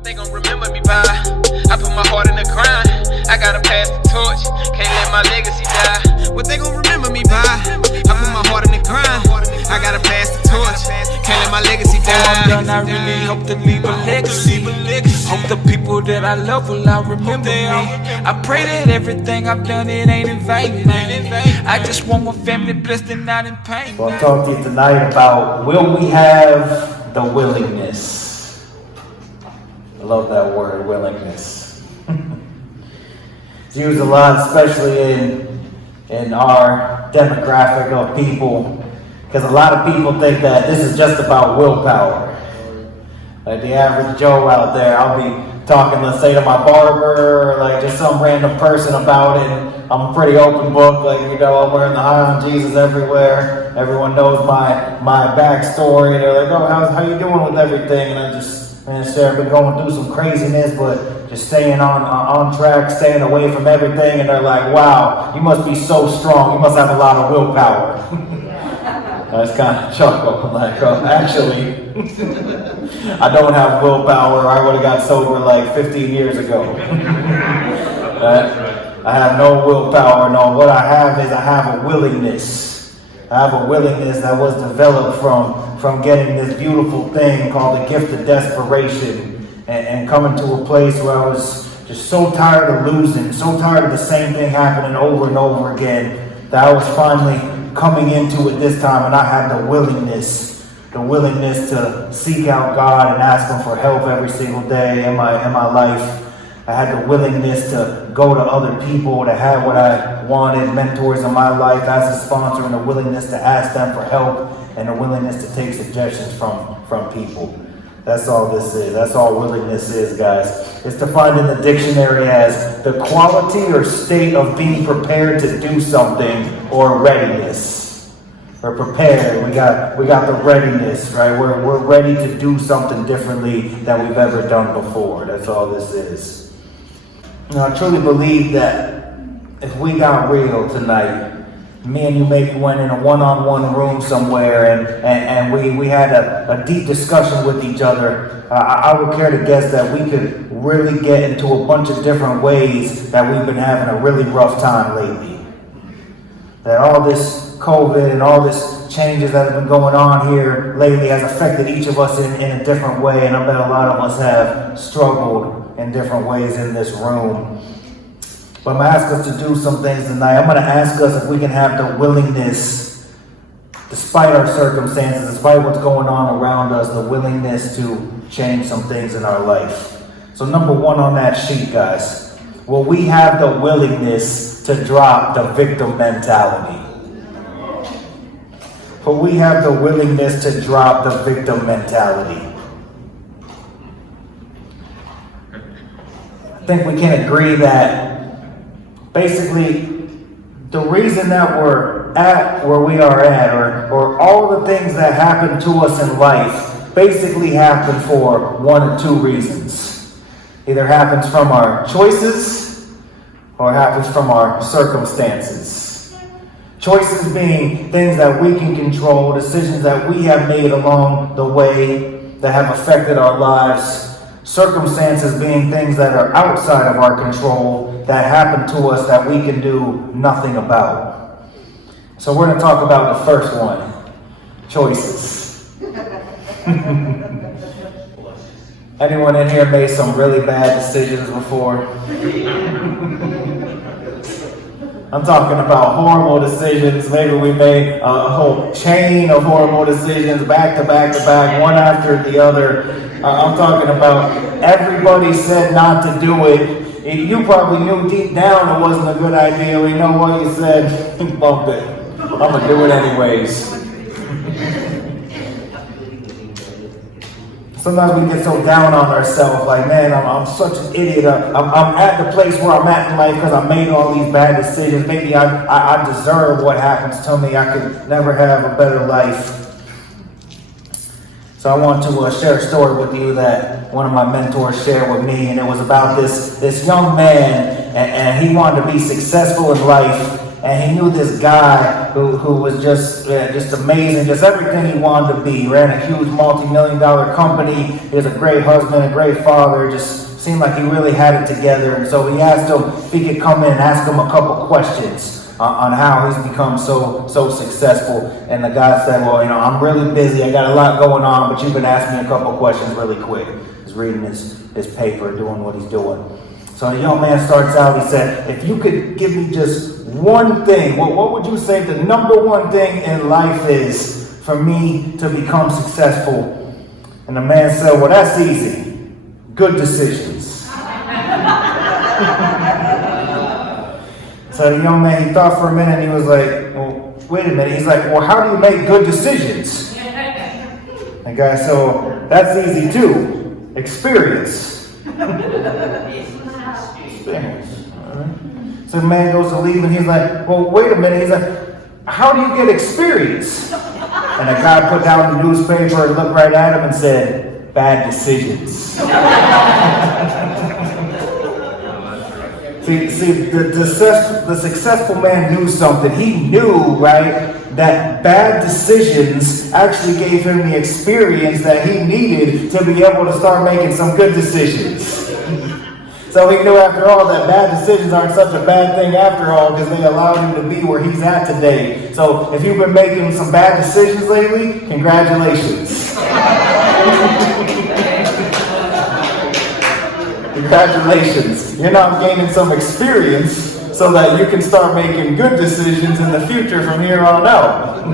What they gon' remember me by? I put my heart in the grind. I gotta pass the torch. Can't let my legacy die. What they gon' remember me by? I put my heart in the grind. I gotta pass the torch. Can't let my legacy die. Before I'm done, I really hope to leave a legacy. Hope the people that I love will all remember me. I pray that everything I've done, it ain't in vain, man. I just want my family blessed and not in pain. So I'll talk to you tonight about, will we have the willingness? I love that word, willingness. It's used a lot, especially in our demographic of people, because a lot of people think that this is just about willpower. Like the average Joe out there, I'll be talking, let's say, to my barber, or like just some random person about it. And I'm a pretty open book, like, you know, I'm wearing the high on Jesus everywhere. Everyone knows my backstory. They're like, oh, how you doing with everything? And I just, man, sure, I've been going through some craziness, but just staying on track, staying away from everything. And they're like, wow, you must be so strong. You must have a lot of willpower. I just kind of chuckle. I'm like, oh, actually, I don't have willpower. I would have got sober like 15 years ago. I have no willpower. No, what I have is I have a willingness. I have a willingness that was developed from getting this beautiful thing called the gift of desperation and coming to a place where I was just so tired of losing, so tired of the same thing happening over and over again, that I was finally coming into it this time, and I had the willingness to seek out God and ask Him for help every single day in my life. I had the willingness to go to other people to have what I wanted, mentors in my life as a sponsor, and the willingness to ask them for help, and the willingness to take suggestions from people. That's all this is. That's all willingness is, guys. It's defined in the dictionary as the quality or state of being prepared to do something, or readiness. We're prepared. We got the readiness, right? We're ready to do something differently than we've ever done before. That's all this is. Now, I truly believe that if we got real tonight, me and you maybe went in a one-on-one room somewhere and we had a deep discussion with each other, I would care to guess that we could really get into a bunch of different ways that we've been having a really rough time lately. That all this COVID and all this changes that have been going on here lately has affected each of us in a different way, and I bet a lot of us have struggled in different ways in this room. But I'm going to ask us to do some things tonight. I'm going to ask us if we can have the willingness, despite our circumstances, despite what's going on around us, the willingness to change some things in our life. So number one on that sheet, guys, will we have the willingness to drop the victim mentality? Will we have the willingness to drop the victim mentality? I think we can agree that basically, the reason that we're at where we are at, or all the things that happen to us in life, basically happen for one or two reasons. Either happens from our choices, or happens from our circumstances. Choices being things that we can control, decisions that we have made along the way that have affected our lives. Circumstances being things that are outside of our control, that happen to us that we can do nothing about. So we're going to talk about the first one, choices. Anyone in here made some really bad decisions before? I'm talking about horrible decisions. Maybe we made a whole chain of horrible decisions, back to back to back, one after the other. I'm talking about everybody said not to do it. You probably knew deep down it wasn't a good idea. You know what? You said, bump it. I'm going to do it anyways. Sometimes we get so down on ourselves, like, man, I'm such an idiot. I'm at the place where I'm at in life because I made all these bad decisions. Maybe I deserve what happens to me. I could never have a better life. So I want to share a story with you that one of my mentors shared with me, and it was about this young man, and he wanted to be successful in life, And he knew this guy who was just amazing, just everything he wanted to be. He ran a huge multi-million-dollar company. He was a great husband, a great father. Just seemed like he really had it together. And so he asked him if he could come in and ask him a couple questions on how he's become so successful. And the guy said, well, I'm really busy. I got a lot going on, but you can ask me a couple questions really quick. He's reading his paper, doing what he's doing. So the young man starts out, he said, if you could give me just one thing, what would you say the number one thing in life is for me to become successful? And the man said, well, that's easy. Good decisions. So the young man, he thought for a minute, and he was like, well, wait a minute. He's like, well, how do you make good decisions? The guy said, so that's easy too. Experience. So the man goes to leave and he's like, well, wait a minute. He's like, how do you get experience? And the guy put down the newspaper and looked right at him and said, bad decisions. See, the successful man knew something. He knew, right, that bad decisions actually gave him the experience that he needed to be able to start making some good decisions. So he knew after all that bad decisions aren't such a bad thing after all, because they allowed him to be where he's at today. So if you've been making some bad decisions lately, congratulations. Congratulations. You're now gaining some experience so that you can start making good decisions in the future from here on out.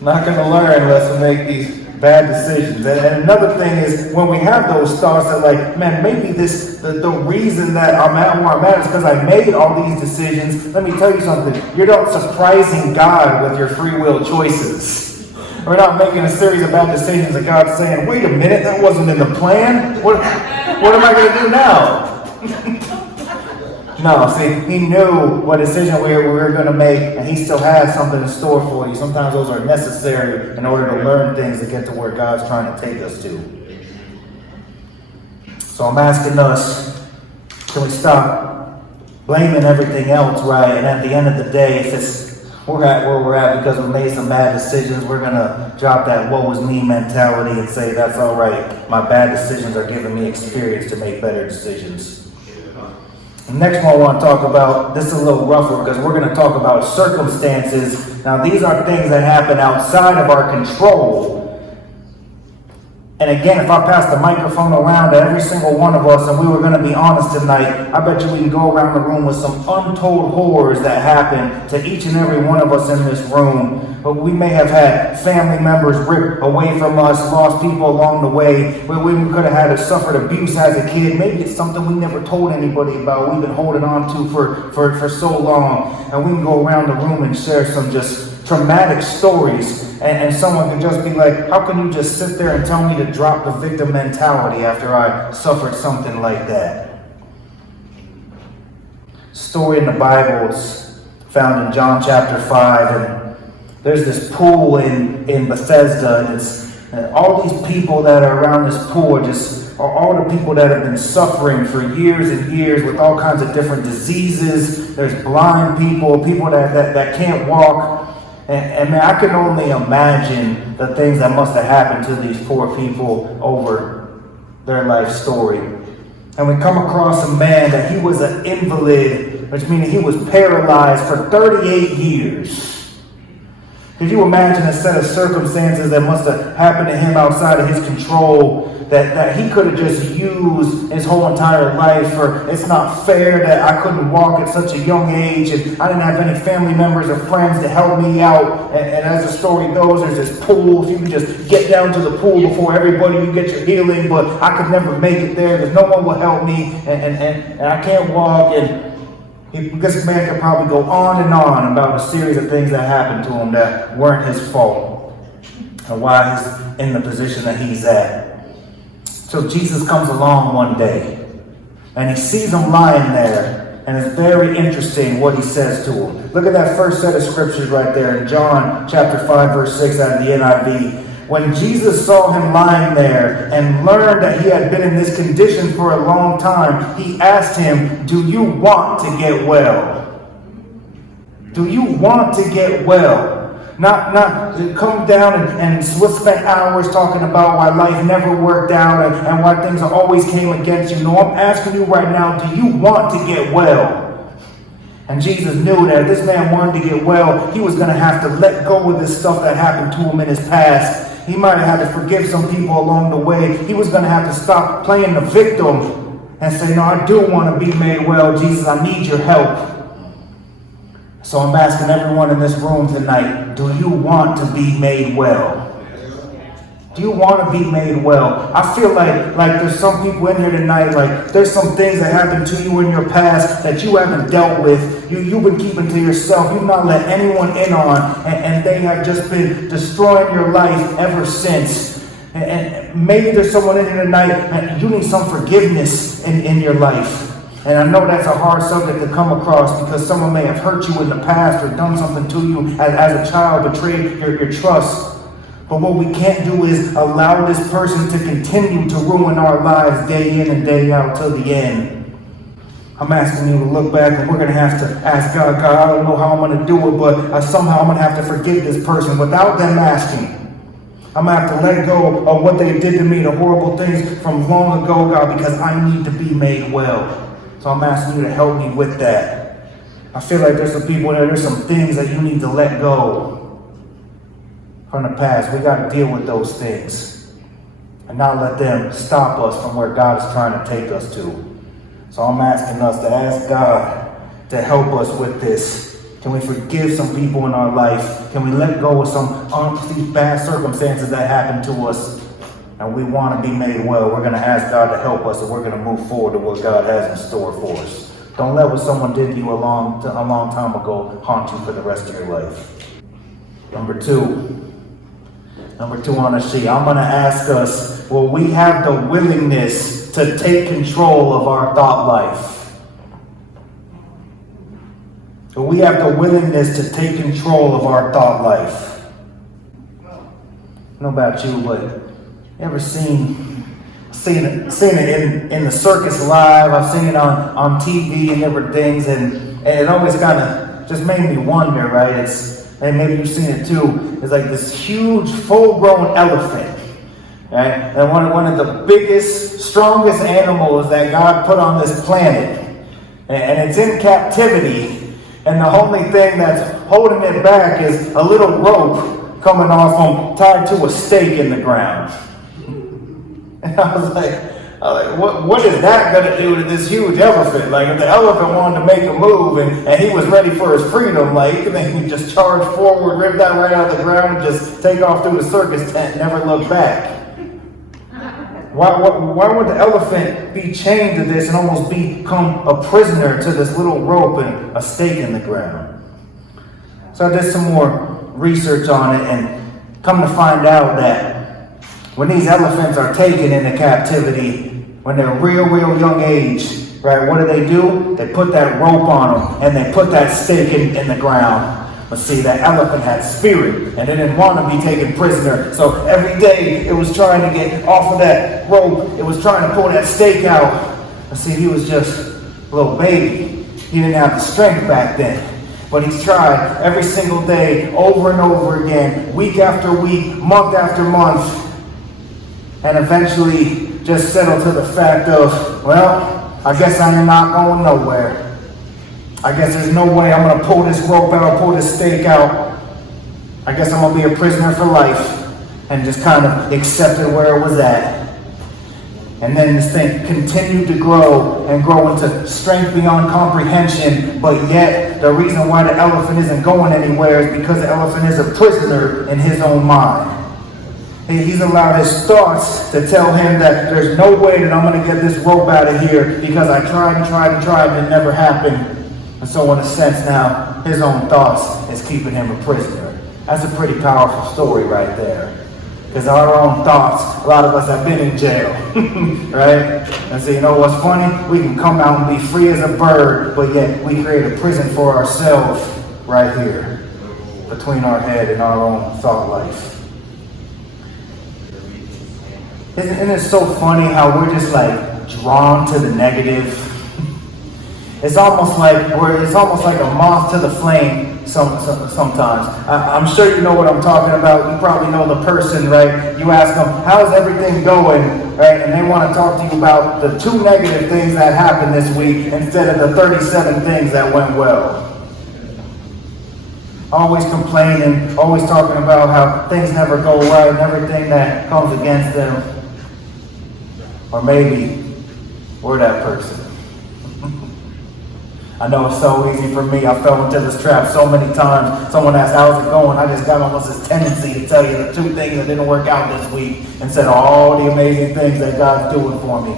Not going to learn unless we make these bad decisions. And another thing is, when we have those thoughts that like, man, maybe the reason that I'm at where I'm at is because I made all these decisions. Let me tell you something. You're not surprising God with your free will choices. We're not making a series of bad decisions and God's saying, wait a minute, that wasn't in the plan. What am I going to do now? No, see, he knew what decision we were going to make, and he still has something in store for you. Sometimes those are necessary in order to learn things to get to where God's trying to take us to. So I'm asking us, can we stop blaming everything else, right? And at the end of the day, if it's we're at where we're at because we made some bad decisions, we're going to drop that woe is me mentality and say, that's all right. My bad decisions are giving me experience to make better decisions. The next one I want to talk about, this is a little rougher because we're going to talk about circumstances. Now, these are things that happen outside of our control. And again, if I pass the microphone around to every single one of us and we were going to be honest tonight, I bet you we can go around the room with some untold horrors that happen to each and every one of us in this room. But we may have had family members ripped away from us, lost people along the way. We could have had suffered abuse as a kid. Maybe it's something we never told anybody about. We've been holding on to for so long. And we can go around the room and share some just traumatic stories. And someone can just be like, how can you just sit there and tell me to drop the victim mentality after I suffered something like that? Story in the Bible is found in John chapter 5. And there's this pool in Bethesda. And all these people that are around this pool are all the people that have been suffering for years and years with all kinds of different diseases. There's blind people that can't walk. And man, I can only imagine the things that must have happened to these poor people over their life story. And we come across a man that he was an invalid, which means he was paralyzed for 38 years. Could you imagine a set of circumstances that must have happened to him outside of his control that he could have just used his whole entire life for? It's not fair that I couldn't walk at such a young age and I didn't have any family members or friends to help me out. And as the story goes, there's this pool. If you can just get down to the pool before everybody, you get your healing. But I could never make it there because no one will help me and I can't walk. And this man could probably go on and on about a series of things that happened to him that weren't his fault and why he's in the position that he's at. So Jesus comes along one day and he sees him lying there, and it's very interesting what he says to him. Look at that first set of scriptures right there in John chapter 5 verse 6 out of the NIV. When Jesus saw him lying there and learned that he had been in this condition for a long time, he asked him, do you want to get well? Do you want to get well? Not come down and spend hours talking about why life never worked out and why things always came against you. No, I'm asking you right now, do you want to get well? And Jesus knew that if this man wanted to get well, he was going to have to let go of this stuff that happened to him in his past. He might have had to forgive some people along the way. He was going to have to stop playing the victim and say, no, I do want to be made well. Jesus, I need your help. So I'm asking everyone in this room tonight, do you want to be made well? Do you want to be made well? I feel like there's some people in here tonight, like there's some things that happened to you in your past that you haven't dealt with. You've been keeping to yourself. You've not let anyone in on, and they have just been destroying your life ever since. And maybe there's someone in here tonight, and you need some forgiveness in your life. And I know that's a hard subject to come across because someone may have hurt you in the past or done something to you as a child, betrayed your trust. But what we can't do is allow this person to continue to ruin our lives day in and day out till the end. I'm asking you to look back, and we're going to have to ask God, I don't know how I'm going to do it, but somehow I'm going to have to forgive this person without them asking. I'm going to have to let go of what they did to me, the horrible things from long ago, God, because I need to be made well. So I'm asking you to help me with that. I feel like there's some people there's some things that you need to let go from the past. We got to deal with those things and not let them stop us from where God is trying to take us to. So I'm asking us to ask God to help us with this. Can we forgive some people in our life? Can we let go of some bad circumstances that happened to us? And we want to be made well. We're going to ask God to help us, and we're going to move forward to what God has in store for us. Don't let what someone did to you a long time ago haunt you for the rest of your life. Number two on the sheet. I'm going to ask us, will we have the willingness to take control of our thought life? Will we have the willingness to take control of our thought life? I don't know about you, but ever seen it in the circus live? I've seen it on TV and different things, and it always kind of just made me wonder, right? And maybe you've seen it too. It's like this huge, full-grown elephant, right? And one of the biggest, strongest animals that God put on this planet, and it's in captivity. And the only thing that's holding it back is a little rope coming off tied to a stake in the ground. And I was like, what is that going to do to this huge elephant? Like, if the elephant wanted to make a move and he was ready for his freedom, like, he could just charge forward, rip that right out of the ground, and just take off through the circus tent and never look back. Why would the elephant be chained to this and almost become a prisoner to this little rope and a stake in the ground? So I did some more research on it, and come to find out that when these elephants are taken into captivity, when they're real young age, right, what do? They put that rope on them, and they put that stake in the ground. But see, that elephant had spirit, and it didn't want to be taken prisoner. So every day, it was trying to get off of that rope. It was trying to pull that stake out. But see, he was just a little baby. He didn't have the strength back then. But he's tried every single day, over and over again, week after week, month after month, and eventually just settled to the fact of, well, I guess I'm not going nowhere. I guess there's no way I'm going to pull this rope out, pull this stake out. I guess I'm going to be a prisoner for life, and just kind of accepted where it was at. And then this thing continued to grow and grow into strength beyond comprehension, but yet the reason why the elephant isn't going anywhere is because the elephant is a prisoner in his own mind. He's allowed his thoughts to tell him that there's no way that I'm going to get this rope out of here because I tried and it never happened. And so in a sense now, his own thoughts is keeping him a prisoner. That's a pretty powerful story right there. Because our own thoughts, a lot of us have been in jail, right? And so you know what's funny? We can come out and be free as a bird, but yet we create a prison for ourselves right here, between our head and our own thought life. Isn't it so funny how we're just like drawn to the negative? It's almost like a moth to the flame sometimes. I'm sure you know what I'm talking about. You probably know the person, right? You ask them, how's everything going, right? And they want to talk to you about the 2 negative things that happened this week instead of the 37 things that went well. Always complaining, always talking about how things never go right and everything that comes against them. Or maybe we're that person. I know it's so easy for me. I fell into this trap so many times. Someone asked, how's it going? I just got almost this tendency to tell you the 2 things that didn't work out this week instead of all the amazing things that God's doing for me.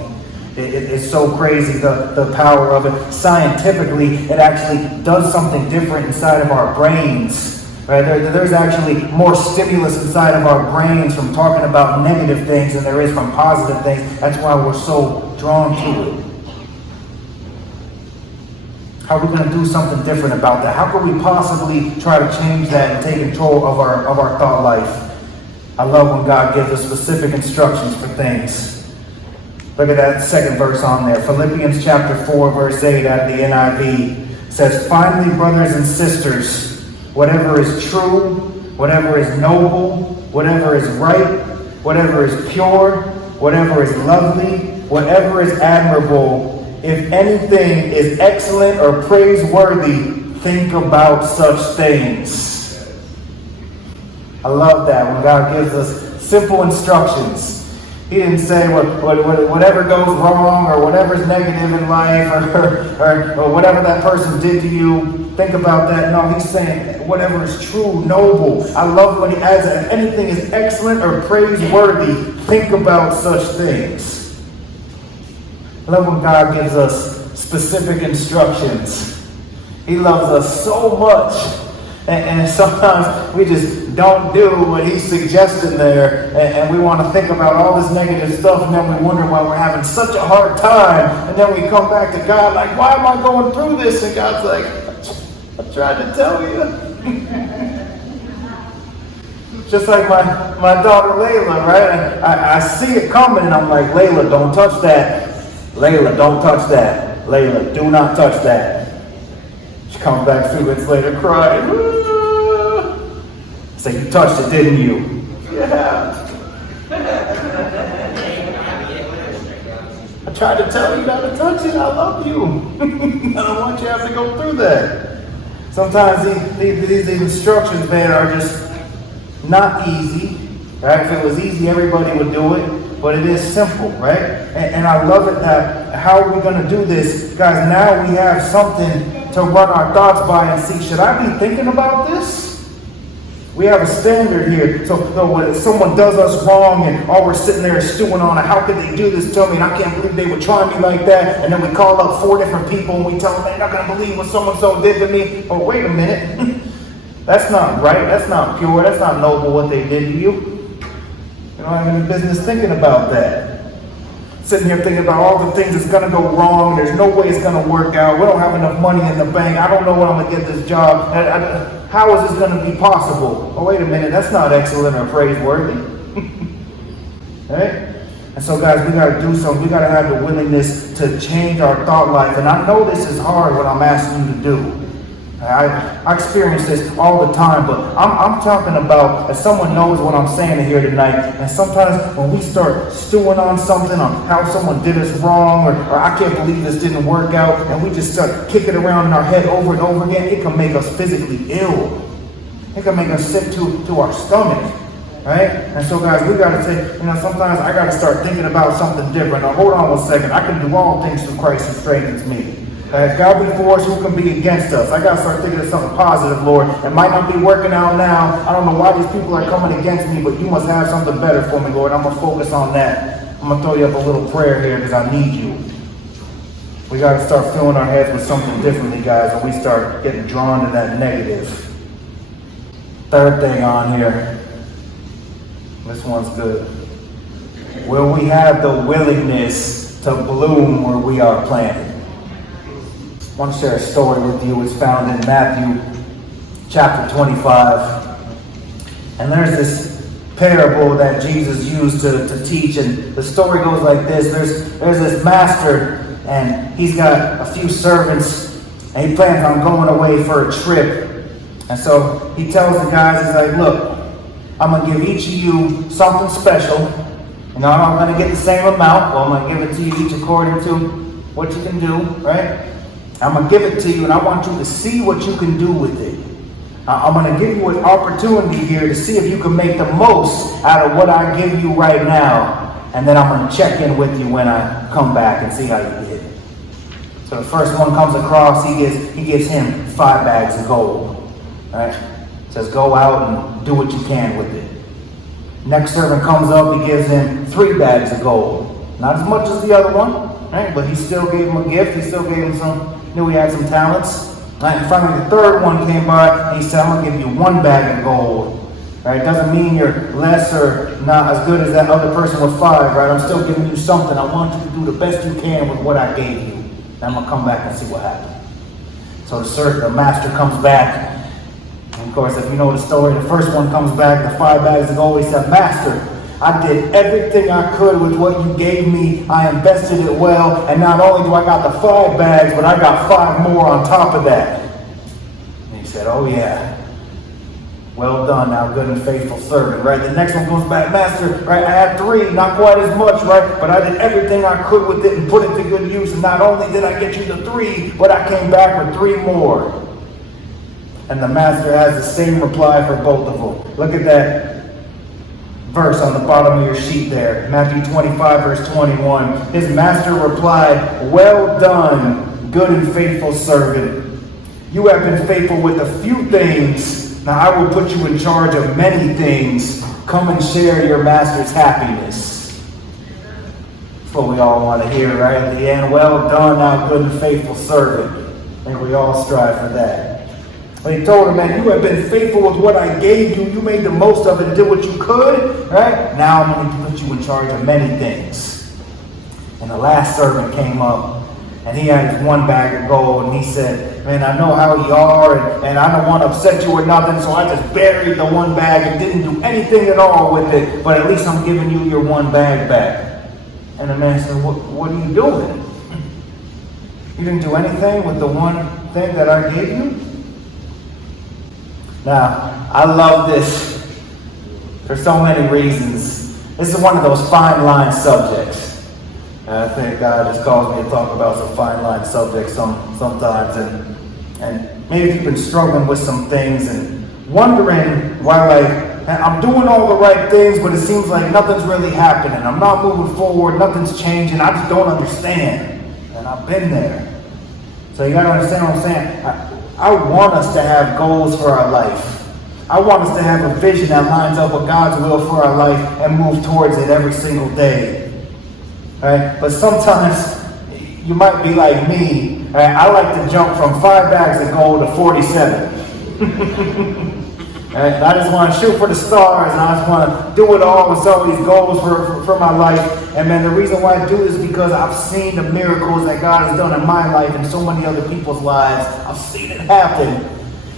It's so crazy, the power of it. Scientifically, it actually does something different inside of our brains. Right? There's actually more stimulus inside of our brains from talking about negative things than there is from positive things. That's why we're so drawn to it. How are we going to do something different about that? How can we possibly try to change that and take control of our thought life? I love when God gives us specific instructions for things. Look at that second verse on there. Philippians chapter 4, verse 8 out of the NIV says, finally, brothers and sisters, whatever is true, whatever is noble, whatever is right, whatever is pure, whatever is lovely, whatever is admirable, if anything is excellent or praiseworthy, think about such things. I love that when God gives us simple instructions. He didn't say whatever goes wrong or whatever's negative in life or whatever that person did to you, think about that. No, he's saying whatever is true, noble. I love when he adds that. If anything is excellent or praiseworthy, think about such things. I love when God gives us specific instructions. He loves us so much. And sometimes we just don't do what he's suggesting there. And we want to think about all this negative stuff. And then we wonder why we're having such a hard time. And then we come back to God like, why am I going through this? And God's like, I tried to tell you. Just like my daughter Layla, right? I see it coming and I'm like, Layla, don't touch that. Layla, don't touch that. Layla, do not touch that. She comes back 2 minutes later crying. I say, you touched it, didn't you? Yeah. I tried to tell you not to touch it. I love you. I don't want you to have to go through that. Sometimes these instructions, man, are just not easy. Right? If it was easy, everybody would do it. But it is simple, right? And I love it that how are we going to do this? Guys, now we have something to run our thoughts by and see, should I be thinking about this? We have a standard here. So when someone does us wrong and all we're sitting there stewing on it, how could they do this to me? And I can't believe they would try me like that. And then we call up 4 different people and we tell them, they're not going to believe what so-and-so did to me. Oh, wait a minute. That's not right. That's not pure. That's not noble what they did to you. You don't have any business thinking about that. Sitting here thinking about all the things that's going to go wrong. There's no way it's going to work out. We don't have enough money in the bank. I don't know when I'm going to get this job. How is this going to be possible? Oh, wait a minute. That's not excellent or praiseworthy. Right? And so, guys, we got to do something. We got to have the willingness to change our thought life. And I know this is hard what I'm asking you to do. I experience this all the time, but I'm talking about, as someone knows what I'm saying here tonight, and sometimes when we start stewing on something, on how someone did us wrong, or I can't believe this didn't work out, and we just start kicking around in our head over and over again, it can make us physically ill. It can make us sick to our stomach, right? And so, guys, we got to say, sometimes I got to start thinking about something different. Now, hold on 1 second. I can do all things through Christ who strengthens me. If God be for us, who can be against us? I got to start thinking of something positive, Lord. It might not be working out now. I don't know why these people are coming against me, but you must have something better for me, Lord. I'm going to focus on that. I'm going to throw you up a little prayer here because I need you. We got to start filling our heads with something differently, guys, and we start getting drawn to that negative. Third thing on here. This one's good. Will we have the willingness to bloom where we are planted? I want to share a story with you. It's found in Matthew chapter 25. And there's this parable that Jesus used to teach. And the story goes like this. There's this master and he's got a few servants, and he plans on going away for a trip. And so he tells the guys, he's like, look, I'm going to give each of you something special. You know, I'm not going to get the same amount. Well, I'm going to give it to you each according to what you can do, right? I'm going to give it to you, and I want you to see what you can do with it. I'm going to give you an opportunity here to see if you can make the most out of what I give you right now. And then I'm going to check in with you when I come back and see how you did. So the first one comes across, he gives him 5 bags of gold. Right? Says, go out and do what you can with it. Next servant comes up, he gives him 3 bags of gold. Not as much as the other one, right? But he still gave him a gift. He still gave him knew he had some talents. Right? And finally the third one came by, and he said, I'm going to give you 1 bag of gold. Right? It doesn't mean you're less or not as good as that other person with 5, right? I'm still giving you something. I want you to do the best you can with what I gave you. And I'm going to come back and see what happened. So the master comes back. And of course, if you know the story, the first one comes back, the 5 bags of gold. He said, Master, I did everything I could with what you gave me. I invested it well. And not only do I got the 5 bags, but I got 5 more on top of that. And he said, oh yeah. Well done, thou good and faithful servant, right? The next one goes back, Master, right? I had 3, not quite as much, right? But I did everything I could with it and put it to good use. And not only did I get you the 3, but I came back with 3 more. And the master has the same reply for both of them. Look at that verse on the bottom of your sheet there. Matthew 25, verse 21. His master replied, well done, good and faithful servant. You have been faithful with a few things. Now I will put you in charge of many things. Come and share your master's happiness. That's what we all want to hear, right? At the end, well done, thou good and faithful servant. I think we all strive for that. But he told him, man, you have been faithful with what I gave you. You made the most of it and did what you could, right? Now I'm going to put you in charge of many things. And the last servant came up, and he had his 1 bag of gold, and he said, man, I know how you are, and I don't want to upset you or nothing, so I just buried the 1 bag and didn't do anything at all with it, but at least I'm giving you your 1 bag back. And the man said, what are you doing? You didn't do anything with the 1 thing that I gave you? Now, I love this for so many reasons. This is one of those fine line subjects. And I think God has caused me to talk about some fine line subjects sometimes. And maybe you've been struggling with some things and wondering why, I'm doing all the right things, but it seems like nothing's really happening. I'm not moving forward. Nothing's changing. I just don't understand. And I've been there. So you got to understand what I'm saying. I want us to have goals for our life. I want us to have a vision that lines up with God's will for our life and move towards it every single day. Right? But sometimes you might be like me. Right? I like to jump from 5 bags of gold to 47. Right? I just want to shoot for the stars, and I just want to do it all with some of these goals for my life. And man, the reason why I do this is because I've seen the miracles that God has done in my life and so many other people's lives. I've seen it happen.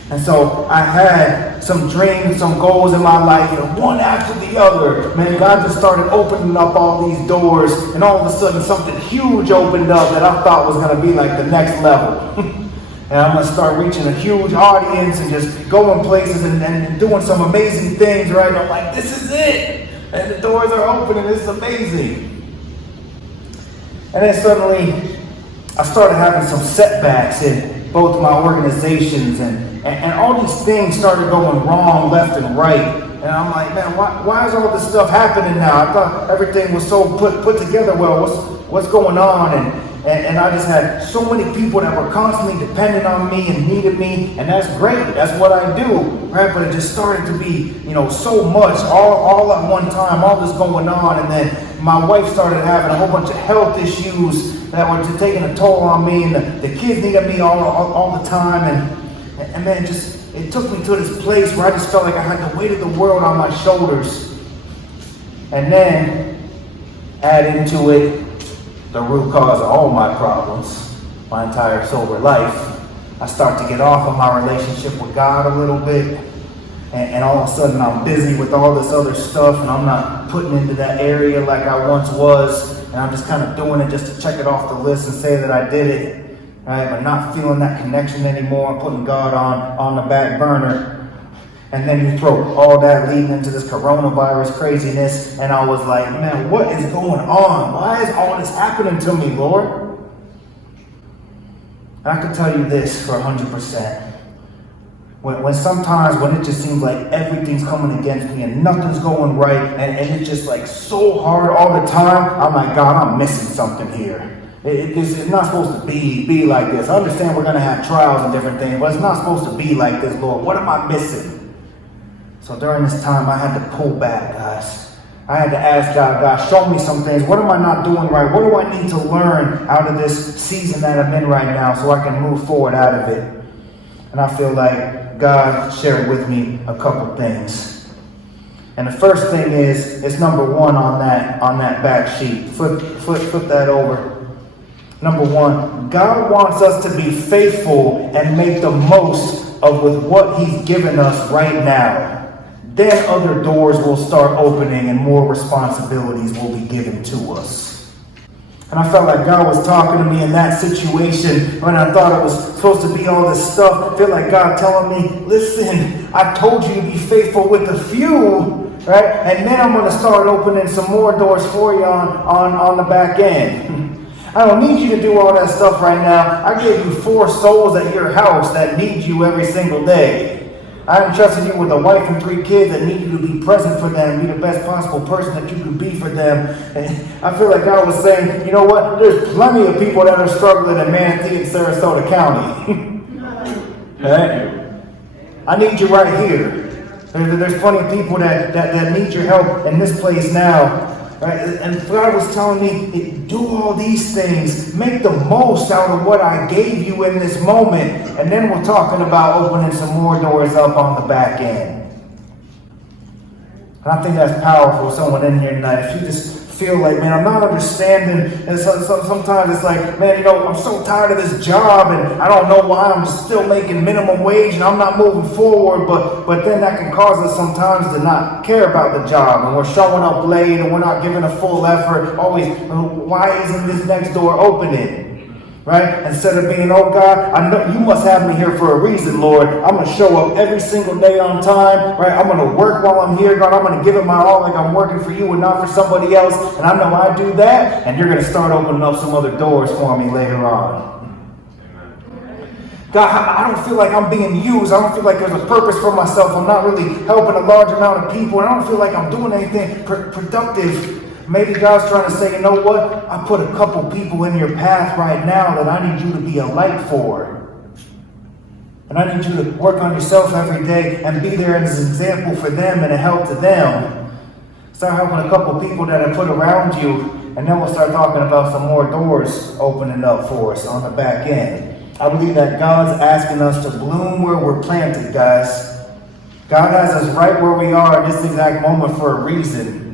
And so I had some dreams, some goals in my life, and one after the other, man, God just started opening up all these doors, and all of a sudden something huge opened up that I thought was going to be like the next level. And I'm going to start reaching a huge audience and just going places and doing some amazing things, right? And I'm like, this is it. And the doors are open, and it's amazing. And then suddenly, I started having some setbacks in both my organizations, and all these things started going wrong left and right. And I'm like, man, why is all this stuff happening now? I thought everything was so put together well. What's going on? And I just had so many people that were constantly dependent on me and needed me, and that's great. That's what I do, right? But it just started to be, so much all at one time, all this going on. And then my wife started having a whole bunch of health issues that were just taking a toll on me, and the kids needed me all the time. And man, it took me to this place where I just felt like I had the weight of the world on my shoulders. And then add into it the root cause of all my problems, my entire sober life. I start to get off of my relationship with God a little bit, and all of a sudden I'm busy with all this other stuff, and I'm not putting into that area like I once was. and I'm just kind of doing it just to check it off the list and say that I did it, right? But not feeling that connection anymore, and putting God on the back burner. And then you throw all that leading into this coronavirus craziness, and I was like, man, what is going on? Why is all this happening to me, Lord? And I can tell you this for 100%. When sometimes when it just seems like everything's coming against me and nothing's going right, and it's just like so hard all the time, I'm like, God, I'm missing something here. It's not supposed to be like this. I understand we're going to have trials and different things, but it's not supposed to be like this, Lord. What am I missing? So during this time, I had to pull back, guys. I had to ask God, show me some things. What am I not doing right? What do I need to learn out of this season that I'm in right now so I can move forward out of it? And I feel like God shared with me a couple things. And the first thing is, it's number one on that back sheet. Flip that over. Number one, God wants us to be faithful and make the most of with what He's given us right now. Then other doors will start opening and more responsibilities will be given to us. And I felt like God was talking to me in that situation when I thought it was supposed to be all this stuff. I feel like God telling me, listen, I told you to be faithful with a few, right? And then I'm going to start opening some more doors for you on the back end. I don't need you to do all that stuff right now. I gave you 4 souls at your house that need you every single day. I entrusted you with a wife and 3 kids that need you to be present for them, be the best possible person that you could be for them. And I feel like God was saying, you know what? There's plenty of people that are struggling in Manatee and Sarasota County. Right? I need you right here. There's plenty of people that need your help in this place now. Right? And God was telling me, do all these things. Make the most out of what I gave you in this moment. And then we're talking about opening some more doors up on the back end. And I think that's powerful. Someone in here tonight, if you just feel like, man, I'm not understanding. And sometimes it's like, man, I'm so tired of this job and I don't know why I'm still making minimum wage and I'm not moving forward. But then that can cause us sometimes to not care about the job, and we're showing up late and we're not giving a full effort. Always, why isn't this next door opening? Right? Instead of being, oh God, I know you must have me here for a reason, Lord. I'm going to show up every single day on time. Right? I'm going to work while I'm here, God. I'm going to give it my all like I'm working for you and not for somebody else. And I know I do that. And you're going to start opening up some other doors for me later on. God, I don't feel like I'm being used. I don't feel like there's a purpose for myself. I'm not really helping a large amount of people. And I don't feel like I'm doing anything productive. Maybe God's trying to say, you know what? I put a couple people in your path right now that I need you to be a light for. And I need you to work on yourself every day and be there as an example for them and a help to them. Start helping a couple people that I put around you, and then we'll start talking about some more doors opening up for us on the back end. I believe that God's asking us to bloom where we're planted, guys. God has us right where we are in this exact moment for a reason.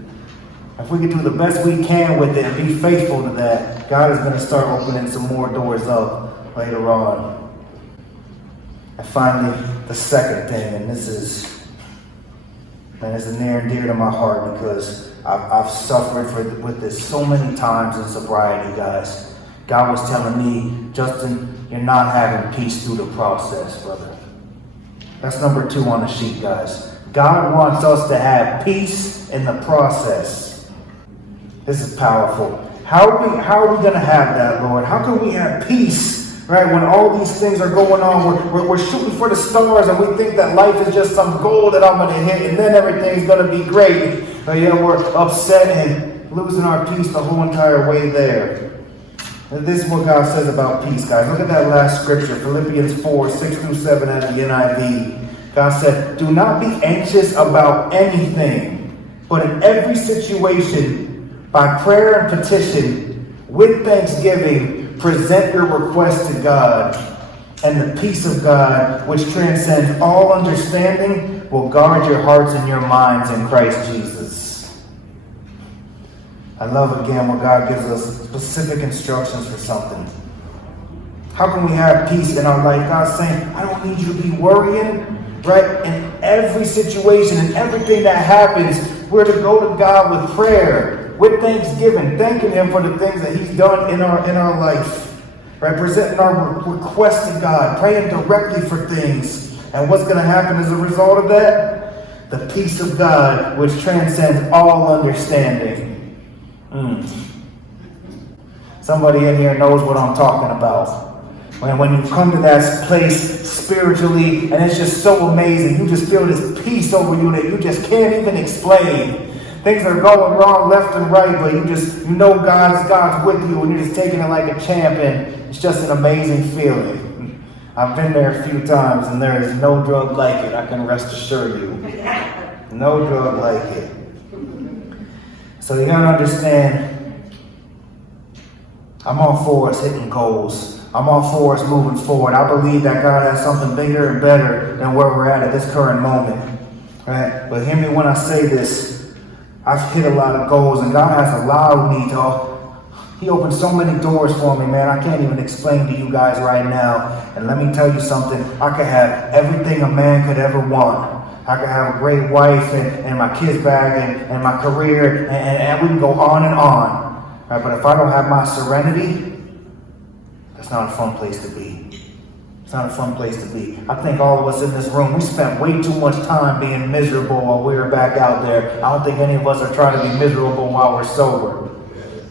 If we can do the best we can with it and be faithful to that, God is going to start opening some more doors up later on. And finally, the second thing, and this is near and dear to my heart because I've suffered with this so many times in sobriety, guys. God was telling me, Justin, you're not having peace through the process, brother. That's number 2 on the sheet, guys. God wants us to have peace in the process. This is powerful. How are we going to have that, Lord? How can we have peace, right, when all these things are going on? We're shooting for the stars and we think that life is just some goal that I'm going to hit and then everything's going to be great. But yeah, we're upset and losing our peace the whole entire way there. And this is what God says about peace, guys. Look at that last scripture, Philippians 4:6-7 at the NIV. God said, do not be anxious about anything, but in every situation, by prayer and petition, with thanksgiving, present your request to God, and the peace of God, which transcends all understanding, will guard your hearts and your minds in Christ Jesus. I love again when God gives us specific instructions for something. How can we have peace in our life? God's saying, I don't need you to be worrying, right? In every situation and everything that happens, we're to go to God with prayer. with thanksgiving, thanking him for the things that he's done in our life. Right? Presenting our request to God, praying directly for things. And what's going to happen as a result of that? The peace of God, which transcends all understanding. Somebody in here knows what I'm talking about. When you come to that place spiritually, and it's just so amazing, you just feel this peace over you that you just can't even explain. Things are going wrong left and right, but you know God's with you, and you're just taking it like a champ, and it's just an amazing feeling. I've been there a few times, and there is no drug like it, I can rest assure you. No drug like it. So you gotta understand, I'm all for us hitting goals. I'm all for us moving forward. I believe that God has something bigger and better than where we're at this current moment. Right? But hear me when I say this. I've hit a lot of goals, and God has allowed me to. He opened so many doors for me, man. I can't even explain to you guys right now. And let me tell you something. I could have everything a man could ever want. I could have a great wife and my kids back and my career, and we can go on and on. Right? But if I don't have my serenity, it's not a fun place to be. It's not a fun place to be. I think all of us in this room, we spent way too much time being miserable while we were back out there. I don't think any of us are trying to be miserable while we're sober.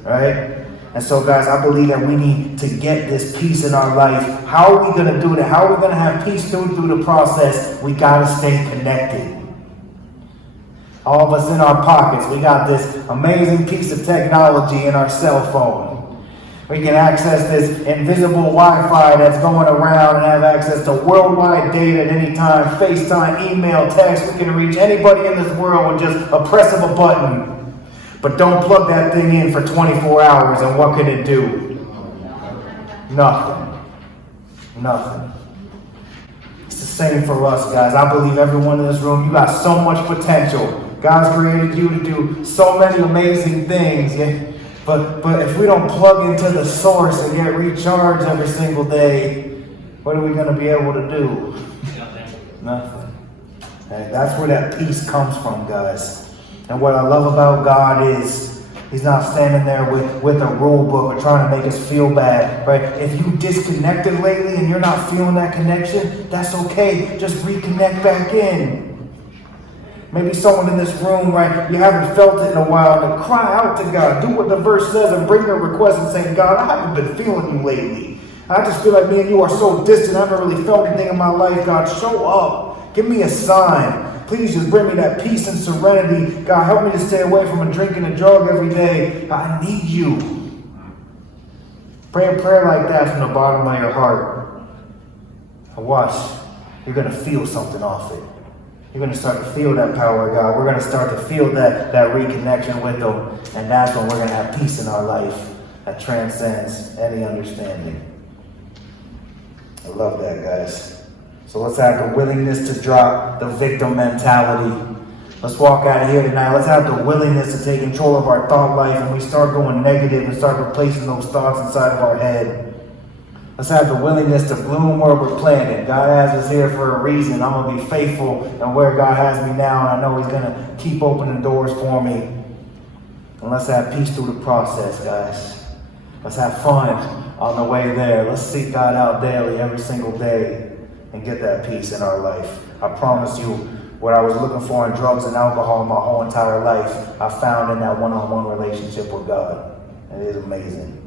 Right? And so, guys, I believe that we need to get this peace in our life. How are we going to do that? How are we going to have peace through the process? We got to stay connected. All of us in our pockets, we got this amazing piece of technology in our cell phone. We can access this invisible Wi-Fi that's going around and have access to worldwide data at any time, FaceTime, email, text. We can reach anybody in this world with just a press of a button. But don't plug that thing in for 24 hours, and what can it do? Nothing. Nothing. It's the same for us, guys. I believe everyone in this room, you got so much potential. God's created you to do so many amazing things. Yeah? But if we don't plug into the source and get recharged every single day, what are we going to be able to do? Nothing. And that's where that peace comes from, guys. And what I love about God is he's not standing there with a rule book or trying to make us feel bad. Right? If you disconnected lately and you're not feeling that connection, that's okay. Just reconnect back in. Maybe someone in this room, right, you haven't felt it in a while, and cry out to God. Do what the verse says and bring your request and say, God, I haven't been feeling you lately. I just feel like me and you are so distant. I haven't really felt anything in my life. God, show up. Give me a sign. Please just bring me that peace and serenity. God, help me to stay away from a drink and a drug every day. I need you. Pray a prayer like that from the bottom of your heart. And watch, you're going to feel something off it. You're going to start to feel that power of God. We're going to start to feel that reconnection with Him. And that's when we're going to have peace in our life that transcends any understanding. I love that, guys. So let's have the willingness to drop the victim mentality. Let's walk out of here tonight. Let's have the willingness to take control of our thought life, and we start going negative and start replacing those thoughts inside of our head. Let's have the willingness to bloom where we're planted. God has us here for a reason. I'm going to be faithful in where God has me now, and I know He's going to keep opening doors for me. And let's have peace through the process, guys. Let's have fun on the way there. Let's seek God out daily, every single day, and get that peace in our life. I promise you, what I was looking for in drugs and alcohol my whole entire life, I found in that one-on-one relationship with God. It is amazing.